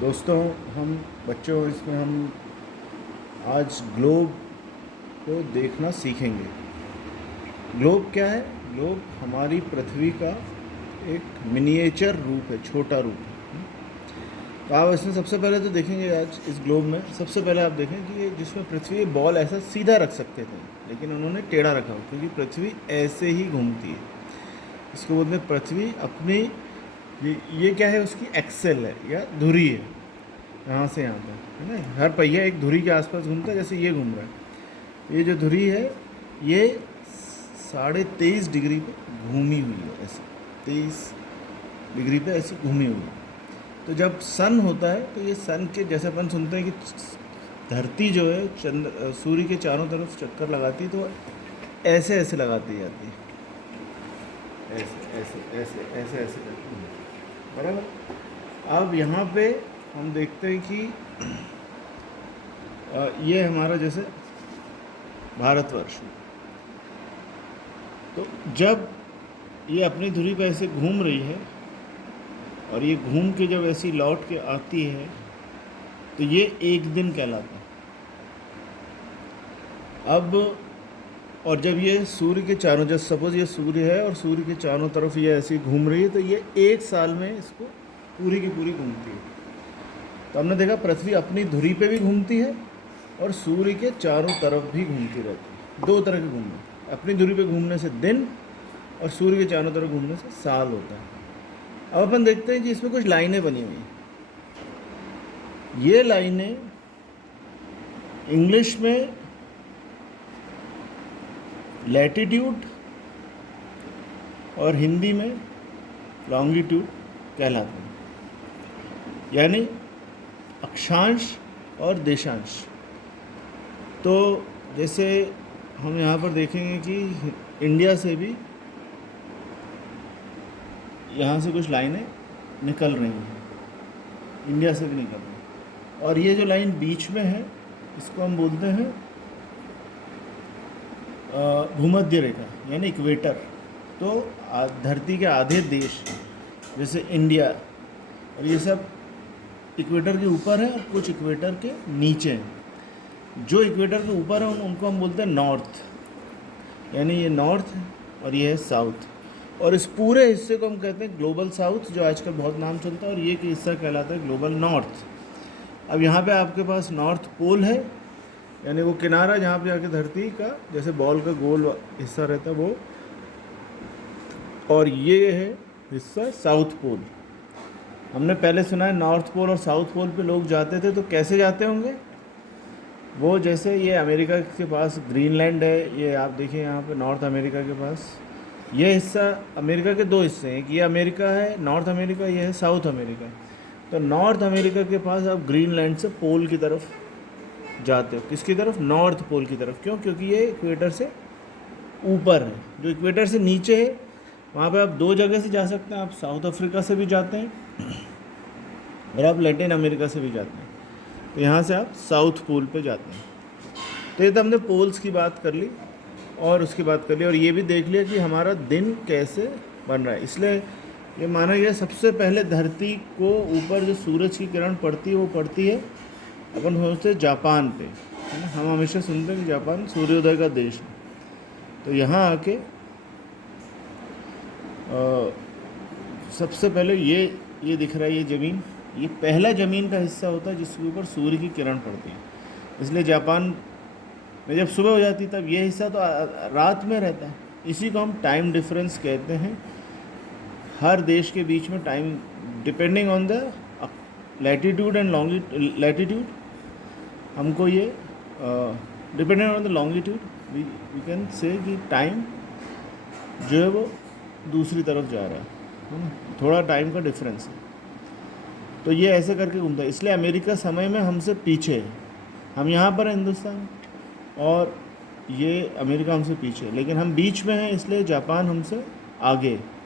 दोस्तों, हम बच्चों इसमें हम आज ग्लोब को देखना सीखेंगे। ग्लोब क्या है? ग्लोब हमारी पृथ्वी का एक मिनिएचर रूप है, छोटा रूप है। तो आप इसमें सबसे पहले तो देखेंगे आज इस ग्लोब में सबसे पहले आप देखें कि ये जिसमें पृथ्वी बॉल ऐसा सीधा रख सकते थे, लेकिन उन्होंने टेढ़ा रखा हो क्योंकि पृथ्वी ऐसे ही घूमती है। इसको बोलते हैं पृथ्वी अपनी ये क्या है, उसकी एक्सेल है या धुरी है, यहाँ से यहाँ पर है ना। हर पहिया एक धुरी के आसपास घूमता है, जैसे ये घूम रहा है। ये जो धुरी है ये 23.5 डिग्री पे घूमी हुई है, ऐसे 23 डिग्री पे ऐसे घूमी हुई है। तो जब सन होता है तो ये सन के जैसे अपन सुनते हैं कि धरती जो है चंद्र सूर्य के चारों तरफ चक्कर लगाती है, तो ऐसे ऐसे लगाती जाती है, ऐसे ऐसे ऐसे ऐसे ऐसे करती है, बराबर। अब यहाँ पे हम देखते हैं कि ये हमारा जैसे भारतवर्ष, तो जब ये अपनी धुरी पर ऐसे घूम रही है और ये घूम के जब ऐसी लौट के आती है तो ये एक दिन कहलाता है। अब और जब ये सूर्य के चारों, जब सपोज ये सूर्य है और सूर्य के चारों तरफ ये ऐसी घूम रही है, तो ये एक साल में इसको पूरी की पूरी घूमती है। तो हमने देखा पृथ्वी अपनी धुरी पे भी घूमती है और सूर्य के चारों तरफ भी घूमती रहती है। दो तरह के घूमने, अपनी धुरी पे घूमने से दिन और सूर्य के चारों तरफ घूमने से साल होता है। अब अपन देखते हैं कि इसमें कुछ लाइनें बनी हुई हैं। ये लाइनें इंग्लिश में लैटिट्यूड और हिंदी में लॉन्गिट्यूड कहलाते हैं, यानी अक्षांश और देशांश। तो जैसे हम यहाँ पर देखेंगे कि इंडिया से भी यहाँ से कुछ लाइनें निकल रही हैं, इंडिया से भी निकल रही हैं। और ये जो लाइन बीच में है इसको हम बोलते हैं भूमध्य रेखा, यानी इक्वेटर। तो धरती के आधे देश जैसे इंडिया और ये सब इक्वेटर के ऊपर है और कुछ इक्वेटर के नीचे हैं। जो इक्वेटर के ऊपर है उनको हम बोलते हैं नॉर्थ, यानी ये नॉर्थ और ये है साउथ। और इस पूरे हिस्से को हम कहते हैं ग्लोबल साउथ, जो आजकल बहुत नाम चलता है, और ये हिस्सा कहलाता है ग्लोबल नॉर्थ। अब यहाँ पे आपके पास नॉर्थ पोल है, यानी वो किनारा जहाँ पे आके धरती का जैसे बॉल का गोल हिस्सा रहता है वो, और ये है हिस्सा साउथ पोल। हमने पहले सुना है नॉर्थ पोल और साउथ पोल पे लोग जाते थे, तो कैसे जाते होंगे वो? जैसे ये अमेरिका के पास ग्रीनलैंड है, ये आप देखिए यहाँ पे नॉर्थ अमेरिका के पास ये हिस्सा, अमेरिका के दो हिस्से हैं, ये अमेरिका है नॉर्थ अमेरिका, ये है साउथ अमेरिका। तो नॉर्थ अमेरिका के पास आप ग्रीनलैंड से पोल की तरफ जाते हो। किसकी तरफ? नॉर्थ पोल की तरफ। क्यों? क्योंकि ये इक्वेटर से ऊपर है। जो इक्वेटर से नीचे है वहाँ पे आप दो जगह से जा सकते हैं। आप साउथ अफ्रीका से भी जाते हैं और आप लैटिन अमेरिका से भी जाते हैं। तो यहाँ से आप साउथ पोल पे जाते हैं। तो ये तो हमने पोल्स की बात कर ली और उसकी बात कर ली, और ये भी देख लिया कि हमारा दिन कैसे बन रहा है। इसलिए ये माना गया सबसे पहले धरती को ऊपर जो सूरज की किरण पड़ती है वो पड़ती है, अपन सोचते हैं जापान पे, है ना। हम हमेशा सुनते हैं कि जापान सूर्योदय का देश है। तो यहाँ आके सबसे पहले ये दिख रहा है, ये ज़मीन, ये पहला ज़मीन का हिस्सा होता है जिसके ऊपर सूर्य की किरण पड़ती है। इसलिए जापान में जब सुबह हो जाती है तब ये हिस्सा तो रात में रहता है। इसी को हम टाइम डिफरेंस कहते हैं। हर देश के बीच में time depending on the latitude and latitude, हमको ये depending on the longitude we can say कि टाइम जो है वो दूसरी तरफ जा रहा है ना, थोड़ा टाइम का डिफरेंस है। तो ये ऐसे करके घूमता है। इसलिए अमेरिका समय में हमसे पीछे है। हम यहाँ पर हैं हिंदुस्तान और ये अमेरिका हमसे पीछे है, लेकिन हम बीच में हैं, इसलिए जापान हमसे आगे है।